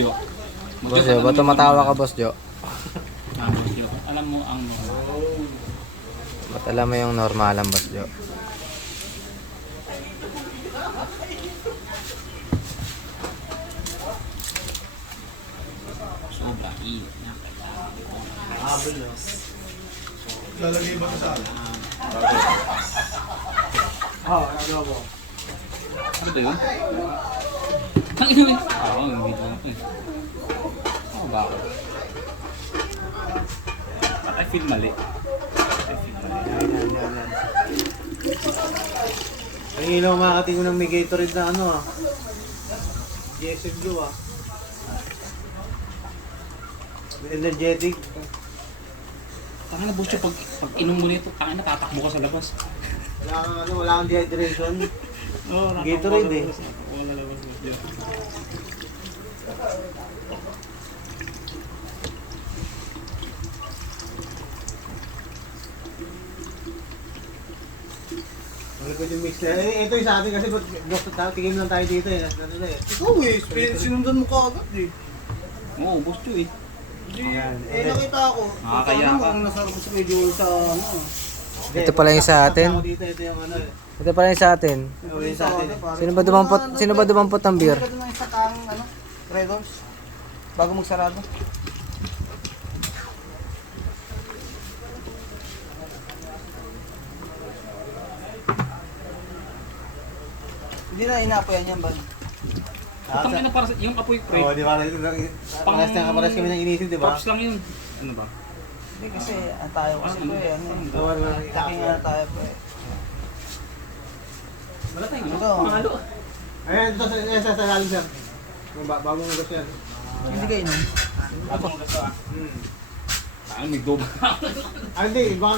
Jo. Boss Jo, ba't tumatawa ka, Boss Jo? Boss Jo, alam mo ang normal. Ba't alam mo yung normalan, Boss Jo? Sobra, init niya. Habol no? Lalagay ba ito sa akin? Nagawa mo. Ano ba yun? Ang inuwin. Oo, yung video na ito eh. Ano ba ako? Ba't I feel mali? Ang ilaw makakating ko ng may Gatorade na ano ah. GSM Blue ah. Energetic. Tanga na, Boss Jo, pag inom mo nito, tanga na, tatakbo ka sa labas. Wala kang dehydration. Oo, Gatorade eh. Wala labas, Boss Jo. Wala ko yung mix na. Ito yung sa atin kasi tingin lang tayo dito eh. Ano na eh. Ikaw eh, sinundan mo ka agad eh. Oo, Boss Jo eh. Ayan. Nakita ako. Nakakaya Ano mo ka. ang nasa schedule sa ano. Ito pala yung sa atin. Ito yung ano eh. Ito pala yung sa atin. Ito yung sa atin eh. Sino ba dumampot ng beer? Hindi ka naman isa kang ano, Red Horse. Bago magsarado. Hindi na inaapoyan yan ba? Tanga na, para sa yung apoy pre. Oo, di ba? Pares kami ng inisip, di ba? Props lang yun. Ano ba? Hindi kasi tayo kasi po eh. Ano, laki nga tayo po eh. Wala tayong Ito. Pangalo. Ayan, ito sa lalim sir. Bagong ugas yan. Hindi kayo inom. Bagong gaso ah. Ano, may doba. Ah, hindi. Baka